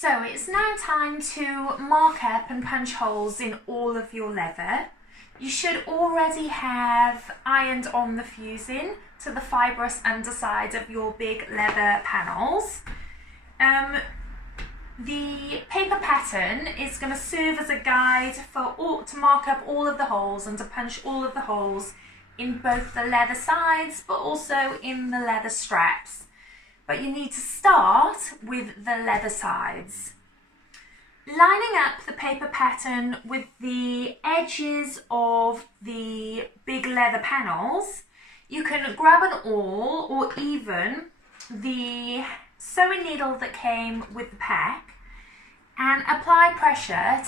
So it's now time to mark up and punch holes in all of your leather. You should already have ironed on the fusing to the fibrous underside of your big leather panels. The paper pattern is going to serve as a guide to mark up all of the holes and to punch all of the holes in both the leather sides but also in the leather straps. But you need to start with the leather sides. Lining up the paper pattern with the edges of the big leather panels, you can grab an awl or even the sewing needle that came with the pack and apply pressure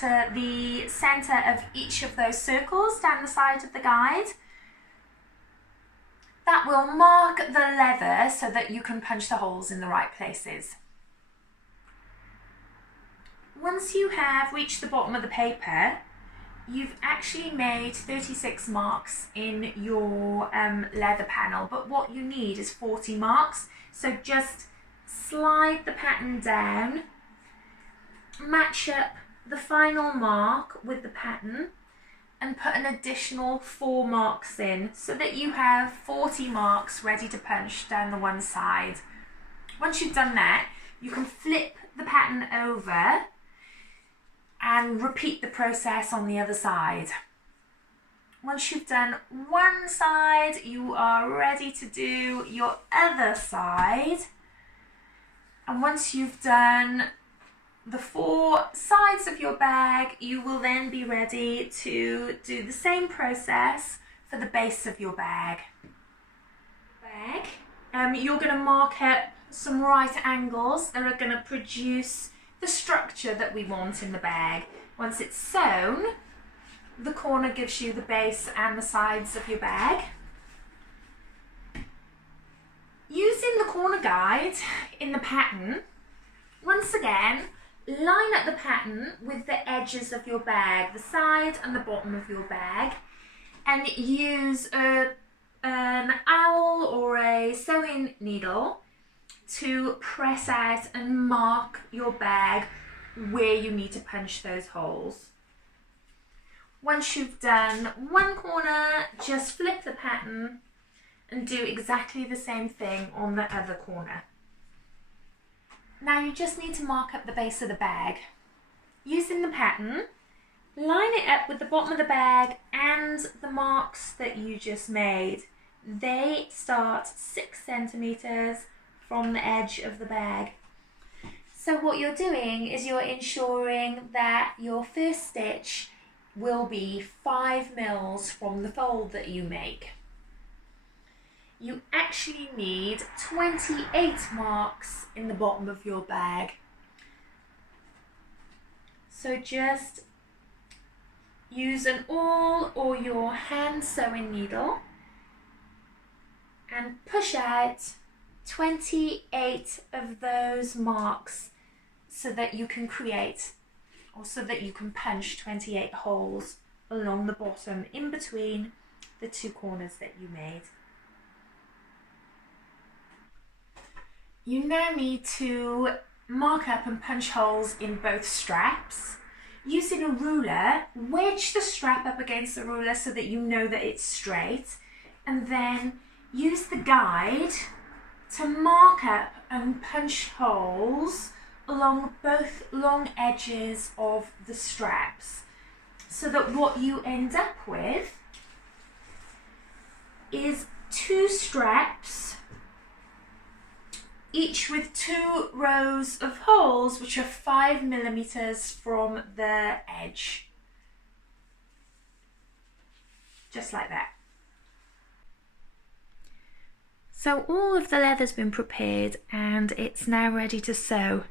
to the centre of each of those circles down the side of the guide. That will mark the leather so that you can punch the holes in the right places. Once you have reached the bottom of the paper, you've actually made 36 marks in your leather panel, but what you need is 40 marks. So just slide the pattern down, match up the final mark with the pattern, and put an additional 4 marks in so that you have 40 marks ready to punch down the one side. Once you've done that, you can flip the pattern over and repeat the process on the other side. Once you've done one side, you are ready to do your other side. And once you've done the 4 sides of your bag, you will then be ready to do the same process for the base of your bag. You're going to mark up some right angles that are going to produce the structure that we want in the bag. Once it's sewn, the corner gives you the base and the sides of your bag. Using the corner guide in the pattern, once again, line up the pattern with the edges of your bag, the side and the bottom of your bag, and use an awl or a sewing needle to press out and mark your bag where you need to punch those holes. Once you've done one corner, just flip the pattern and do exactly the same thing on the other corner. Now you just need to mark up the base of the bag. Using the pattern, line it up with the bottom of the bag and the marks that you just made. They start 6 centimetres from the edge of the bag. So what you're doing is you're ensuring that your first stitch will be 5 mils from the fold that you make. You actually need 28 marks in the bottom of your bag. So just use an awl or your hand sewing needle and push out 28 of those marks so that you can create, or so that you can punch 28 holes along the bottom in between the 2 corners that you made. You now need to mark up and punch holes in both straps. Using a ruler, wedge the strap up against the ruler so that you know that it's straight, and then use the guide to mark up and punch holes along both long edges of the straps, so that what you end up with is 2 straps, each with 2 rows of holes which are 5 millimeters from the edge. Just like that. So all of the leather's been prepared and it's now ready to sew.